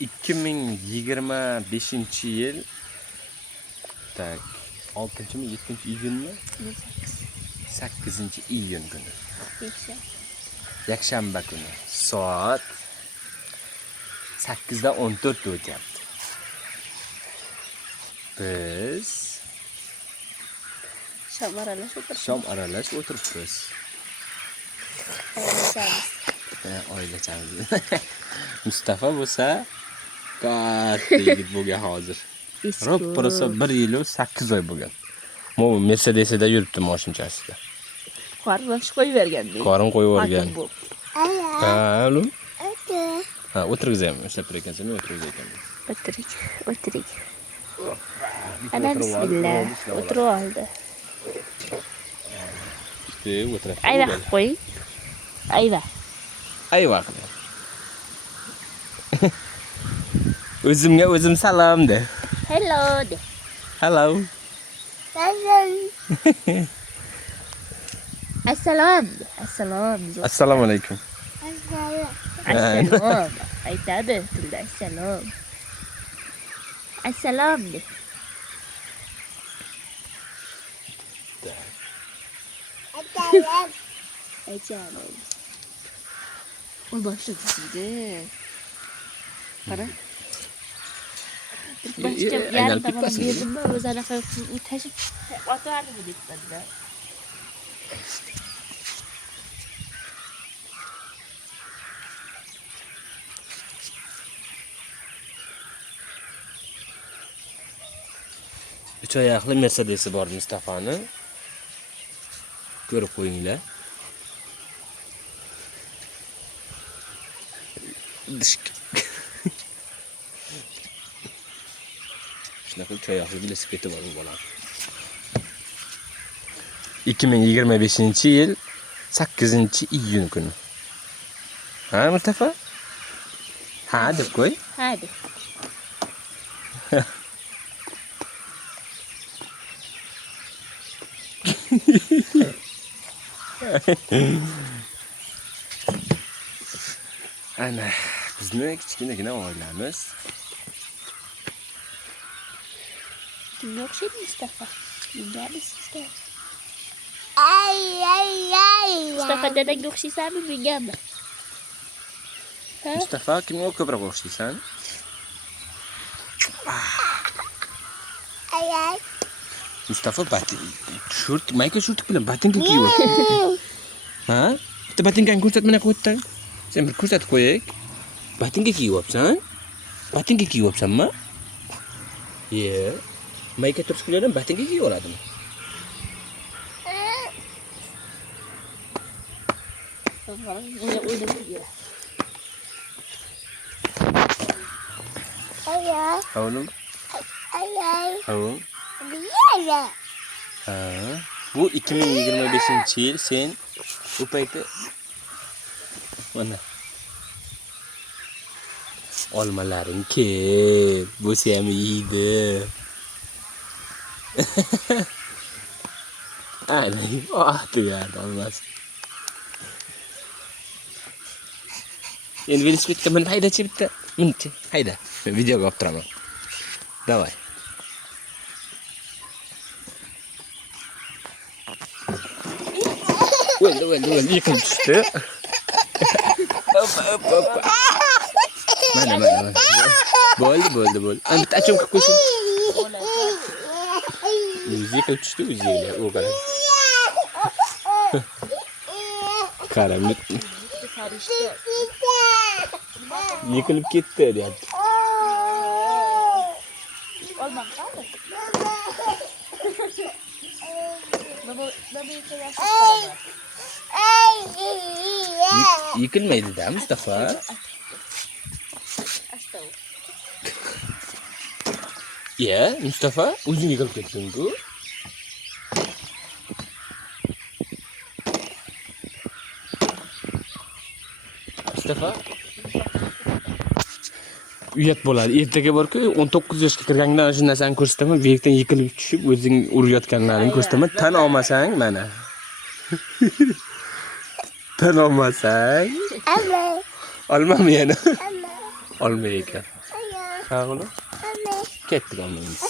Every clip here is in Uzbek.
2025-yil tak 6-mi 7-iyunmi? 8-iyun kuni. Yakshanba kuni soat 8:14 o'tyapti. Biz shom aralash o'tiribmiz. Oilachamiz. Mustafa bo'lsa katta yigit bo'lgan hozir. Ro'pparasa 1 yil 8 oy bo'lgan. Mo Mercedes'da yuribdi mashinachasida. Qorin qo'yib bergandi. Qorin qo'yib bergan. Ha, oğlum. Ha, o'tirgizaymi? Ishlab ekansan, o'tirgizaykan. O'tiring. Ana bismillah. O'tirib oldi. İşte o'tiradi. Ayva qo'ying. Ayva. O'zimga o'zim salom de. Hello de. Hello. Assalom. Assalomu alaykum. Assalom. Aytadi tilda assalom. Assalom de. Aytadi. O başladı. Para. Başlayacağım. Yarın tamam yedim ben. Özene koyup taşıp atardı bu dikkatle. Üç ayaklı Mercedes'i var Mustafa'nın. Görüp koyunlar. Dışk. Shunaqa 3 oyoqli velosipedi bor bu bola. 2025-yil 8-iyun kuni. Ha Mustafa? Ha deb qo'y. Hadi. Ana bizni kichkinagina oilamiz. Kimga o'xshaydi Mustafa? Mengami sizga? Mustafa dadangga o'xshaysanmi, mengami? Mustafa kimga ko'proq o'xshaysan? Mustafa shurt, mayka shurt bilan botinka kiyib. Ha? Bitta botinkani ko'rsat, mana qo'ytdan. Sen bir ko'rsatib qo'yaylik. Botinka kiyyapsan? Botinka kiyyapsanmi? Ye. Mayka turishlardan botinka kiyib oladimi? Oğlum. Oğlum. Ha. Bu 2025-yil sen bu paytda mana olmalaring kel, bo'lsa ham yeydi. Ana, tugardi olmas. Endi velosipedga meni haydachi bitta. Minchi, hayda. Men videoga olib turaman. Davay. O'ldi, yiqilib tushdi. Hop. Mana. Bo'ldi. Ana bitta achim qilib qo'ysin. Yiqilib tushdi o'ziga, u qara. Qaram. Yiqilib ketdi, deyapti. Olmam qoldi. Yıkılmaydı da Mustafa. Ya Mustafa, uzun yıkılıp kettin bu. Mustafa. Uyat bo'ladi. Ertaga borku 19 yoshga kirganingdan shu narsani ko'rsataman, verkdan yiqilib tushib, o'zing urayotganlaringni ko'rsataman. Tan olmasang, mana. Tan olmasang. Olmami yana. Olma ekan. Ha, oğlum. Ketdik olmaymiz.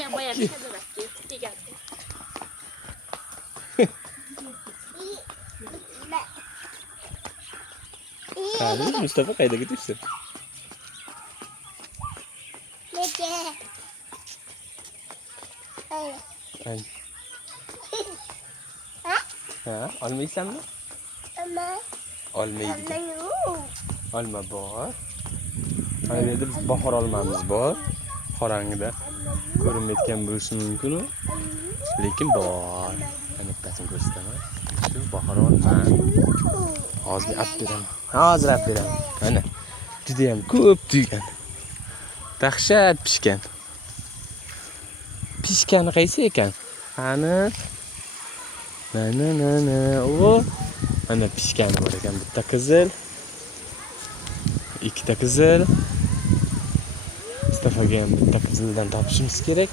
Ya bayağı bir şey bıraktı. Diğer. Hadi Mustafa qayda ketibsan? Ay. Ha, olmaysanmi? Olmaydi. Olma bor. Mana bu yerda biz bahor olmamiz bor. Qorong'ida ko'rinmayotgan bo'lishi mumkin u. Lekin bor. Mana bittasini ko'rsataman. Shu bahor olma. Hozir olib beraman. Hozir olib beraman. Mana juda ham ko'p tuygan. Dahshat pishgan. Pishgani qaysi ekan? Qani? Mana. O. Mana pishgani bor ekan. Bitta qizil. Ikkita qizil. Mustafaga ham bitta qizildan topishimiz kerak.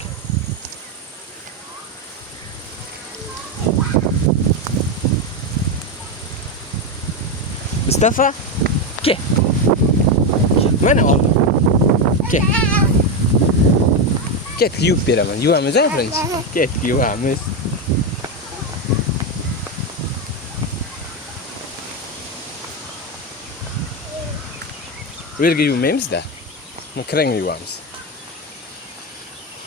Mustafa, ke. Mana oldim. Ke. Ket yuvib beraman. Yuvamiz, birinchi. Ket yuvamiz. Bu yerga yuvmaymiz-da. Buni kranga yuvamiz.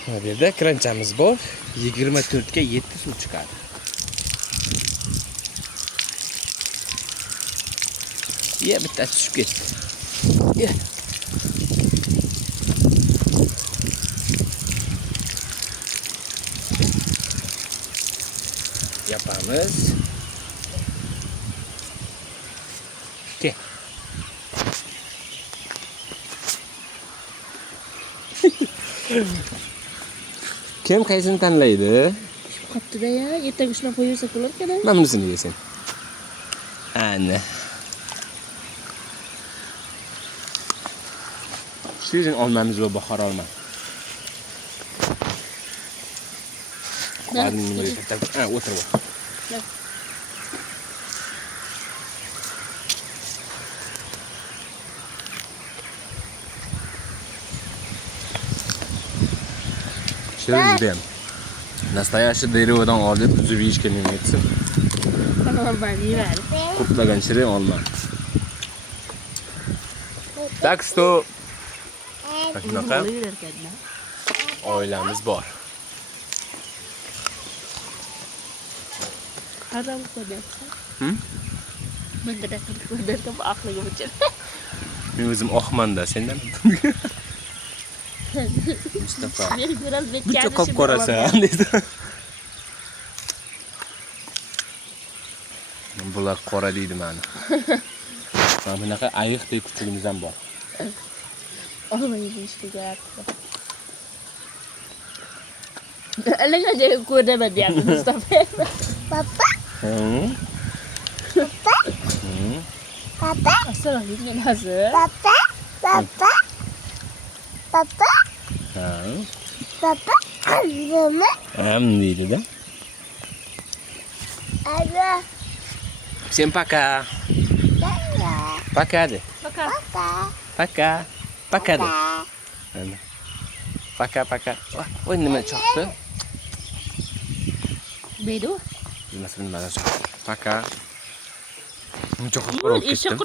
Bu yerda kranchamiz bor. 24 ga 7 suv chiqadi. Ya bitta tushib ketdi. Ya. Yapamiz. Ke. Kim qaysini tanlaydi? Qoptida ya, ertaga shuni qo'yirsa bo'lar-ku. Mana bunisini yeysan. Ana. Sizin olmamiz va bahor olma. Hadi nima deyapti? Ha, o'tirib ol. Judayam nastoящий derevodan olib uzib yeyishga nima etsin? Olmani yeyadi. Qurtlagan shirin olma. Tak stop. Shunaqa oilamiz bor. Haram ko'ryapsan. Bunda da ko'rdim aqliga o'chir. Men o'zim oqmanda, sendan. Mustafa. Men ko'ral Buncha qop qorasan dedi. Bular qora deydi meni. Mana bunaqa ayiqdek kuchligimiz ham bor. Olmaydi ishga ketyapti. Allangacha ko'rdaman deyapti Mustafa. Papa. Papa. Assalomu alaykum hozir. Papa. Ha. Papa. Deydi-da. Всем пока. Пока de. Пока. Пока de. Пока. Voy nima chaqdi? Beydu. Bilmasam nima chaqdi. Пока. Buncha qora ketdim.